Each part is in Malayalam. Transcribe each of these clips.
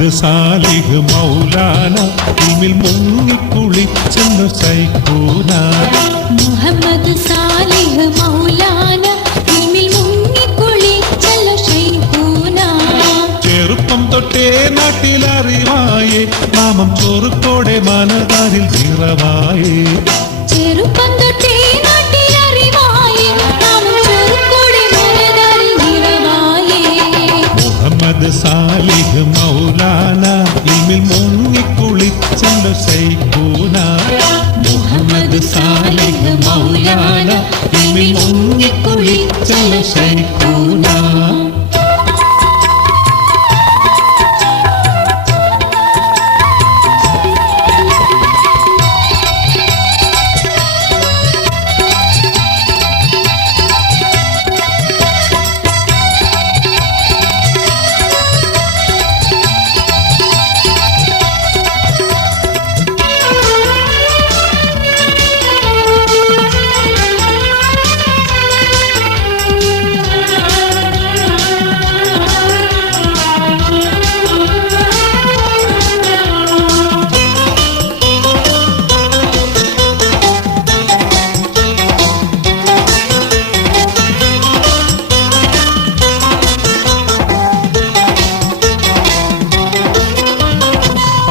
മുഹമ്മദ് സാലിഹ് മൗലാന ഇമിൽ മുങ്ങിക്കുളിച്ചെന്നു സൈക്കൂന മുഹമ്മദ് സാലിഹ് മൗലാന ഇൽമിൽ മുങ്ങിക്കുളിച്ചല്ലോ ഷെയ്ഖൂന ചെറുപ്പം തൊട്ടേ നാട്ടിലറിവായേ നാമം ചോറുക്കോടെ മനതാരിൽ നിറവായേ. ചെറുപ്പം തൊട്ടേ നാട്ടിലറിവായി നാം ചെറുക്കൂടെ മനതാരിൽ നിറവായേ. Muhammad Salih മൗലാന ഇമിൽ മുങ്ങിക്കുളിച്ചെന്നു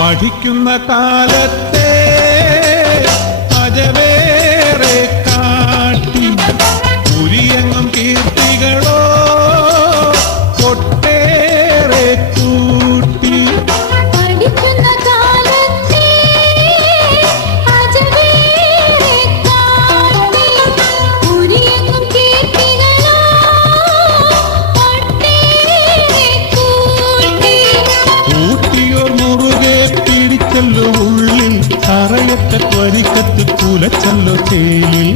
പഠിക്കുന്ന കാലത്തെ ഭരിക്കത്ത് കുലച്ചല്ലോ തേലിൽ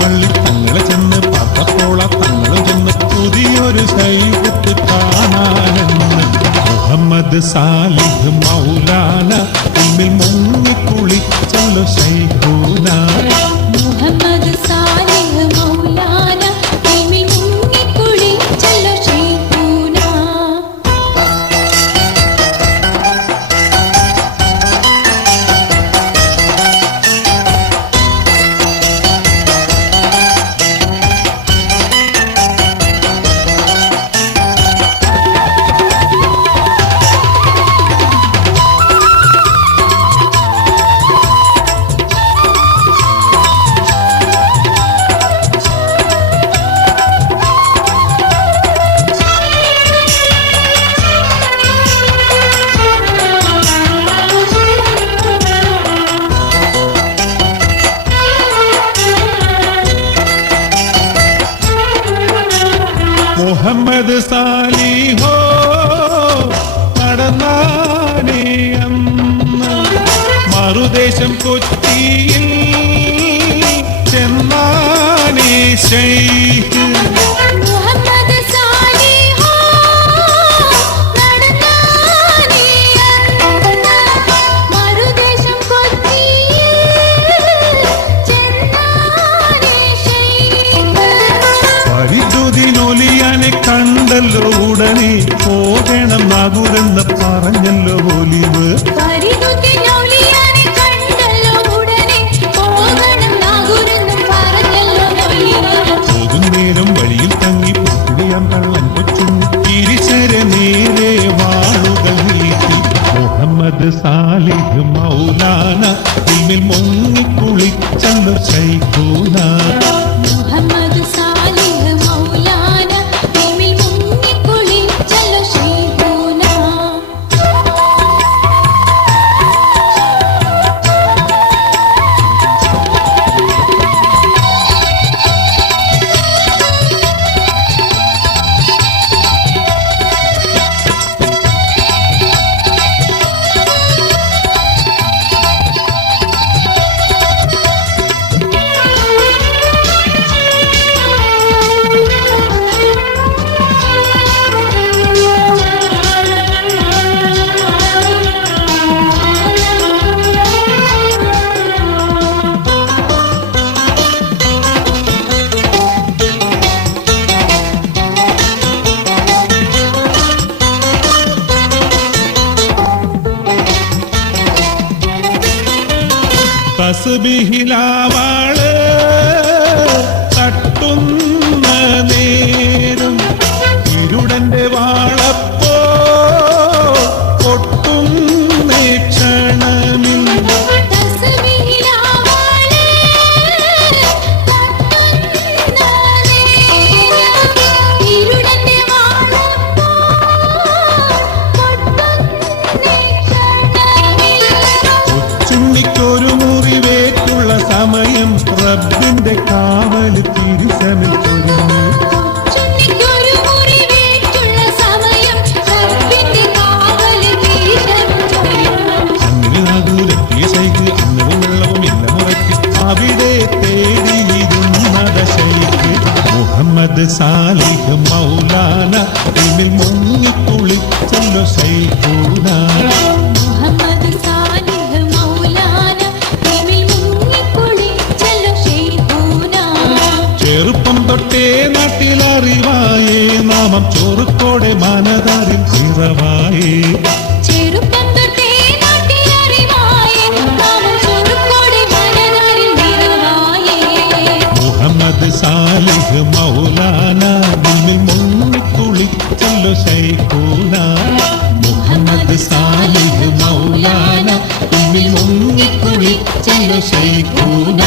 വള്ളി തങ്ങളെ ചെന്ന് പത്തപ്പോള തങ്ങളും ചെന്ന് പുതിയൊരു ശൈലത്ത് കാണാനെന്ന് മുഹമ്മദ് സാലിഹ് മുഹമ്മദ് സാലിഹോ നടന്നാനേ അന്ന്. മറുദേശം കൊച്ചിയിൽ ചെന്നാനേ ശൈഖ് സാലിഹ് മൗലാന ഇന്നിൽ മുങ്ങിക്കുളിച്ചല്ലോ ശൈഖൂന തസ്ബിഹിലാവാൾ തട്ടുന്ന നേരം ഇരുടന്റെ വാളപ്പോ സാലിഹ് മൗലാന ഇതിൽ ഇതിൽ മുങ്ങിക്കുളിച്ചല്ലോ ശൈഖൂന ചെറുപ്പം തൊട്ടേ നാട്ടിലറിവായേ നാമം ചോറുക്കോടെ മനതാരിൽ പിറവായേ. സാലിഹ് മൗലാന ദില്ലിൽ മുങ്ങിക്കുളിച്ചല്ലോ ശൈഖൂന. മുഹമ്മദ് സാലിഹ് മൗലാന ദില്ലിൽ മുങ്ങിക്കുളിച്ചല്ലോ ശൈഖൂന.